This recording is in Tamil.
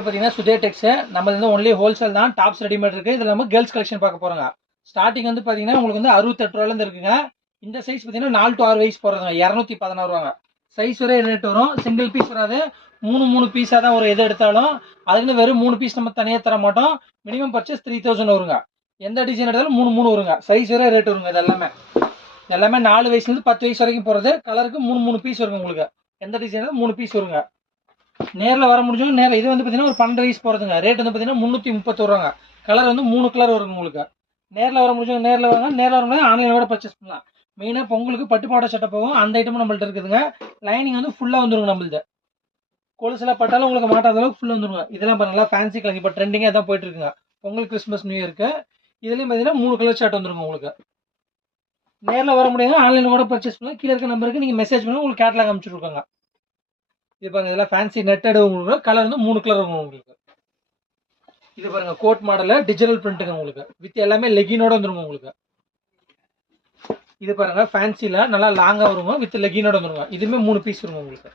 பார்த்தீங்கன்னா சுதே டெக்ஸ் நம்ம வந்து ஒன்லி ஹோல்சேல் தான். டாப்ஸ் ரெடிமேட் இருக்குது. இதில் நம்ம கேர்ள்ஸ் கலெக்ஷன் பார்க்க போகிறோங்க. ஸ்டார்டிங் வந்து பார்த்தீங்கன்னா உங்களுக்கு வந்து 68 ரூபாயிலேருந்து இருக்குங்க. இந்த சைஸ் பார்த்தீங்கன்னா 4 to 6 வயசு போகிறதுங்க. 216 ரூபாங்க. சைஸ் ஒரே ரேட் வரும். சிங்கிள் பீஸ் வராது. 3 பீஸாக தான் ஒரு எது எடுத்தாலும் அதுக்குன்னு வெறும் 3 பீஸ் நம்ம தனியாக தர மாட்டோம். மினிமம் பர்ச்சேஸ் 3000 வருங்க. எந்த டிசைன் எடுத்தாலும் 3 வருங்க. சைஸ் ஒரே ரேட் வருங்க. இது எல்லாமே 4 வயசுலேருந்து 10 வயசு வரைக்கும் போகிறது. கலருக்கு 3 பீஸ் வருங்க. உங்களுக்கு எந்த டிசைன் 3 பீஸ் வருங்க. நேரில் வர முடிஞ்சோம். நேரில் இது வந்து பார்த்தீங்கன்னா ஒரு 12 வயசு போகிறதுங்க. ரேட் வந்து பார்த்தீங்கன்னா 331 ரூபாங்க. கலர் வந்து 3 கலர் வருங்க உங்களுக்கு. நேரில் வர முடிஞ்சோம். நேரில் வாங்க. நேரில் வரும்போது ஆன்லைனில் கூட பர்ச்சேஸ் பண்ணலாம். மெயினாக பொங்கலுக்கு பட்டுப்பாட சட்டை போகும். அந்த ஐட்டமும் நம்மள்ட்ட இருக்குதுங்க. லைனிங் வந்து ஃபுல்லாக வந்துருங்க. நம்மளுது கொலுசில் பட்டாலும் உங்களுக்கு மாட்டாத அளவுக்கு ஃபுல்லாக வந்துருங்க. இதெல்லாம் பாருங்களா ஃபேன்சி கலர் இப்போ ட்ரெண்டிங்காக தான் போயிட்டு இருக்குங்க. பொங்கல், கிறிஸ்மஸ், நியூ இயருக்கு இதுலேயும் பார்த்தீங்கன்னா 3 கலர் ஷர்ட் வந்துருங்க உங்களுக்கு. நேரில் வர முடியாது. ஆன்லைனில் கூட பர்ச்சேஸ் பண்ணலாம். கீழே இருக்க நம்பருக்கு நீங்கள் மெசேஜ் பண்ணி உங்களுக்கு கேட்லாக் அனுப்பிச்சுருக்காங்க. இது பாருங்க இதெல்லாம் ஃபேன்சி நெட்டட் உங்களுக்கு. கலர் வந்து 3 கலர் இருக்கும் உங்களுக்கு. இது பாருங்க கோட் மாடல் டிஜிட்டல் பிரிண்ட்டுங்க உங்களுக்கு. வித் எல்லாமே லெகினோட வந்துருங்க உங்களுக்கு. இது பாருங்க ஃபேன்சில நல்லா லாங்கா வருங்க. வித் லெகினோட வந்துருங்க. இதுமே 3 பீஸ் வருங்க உங்களுக்கு.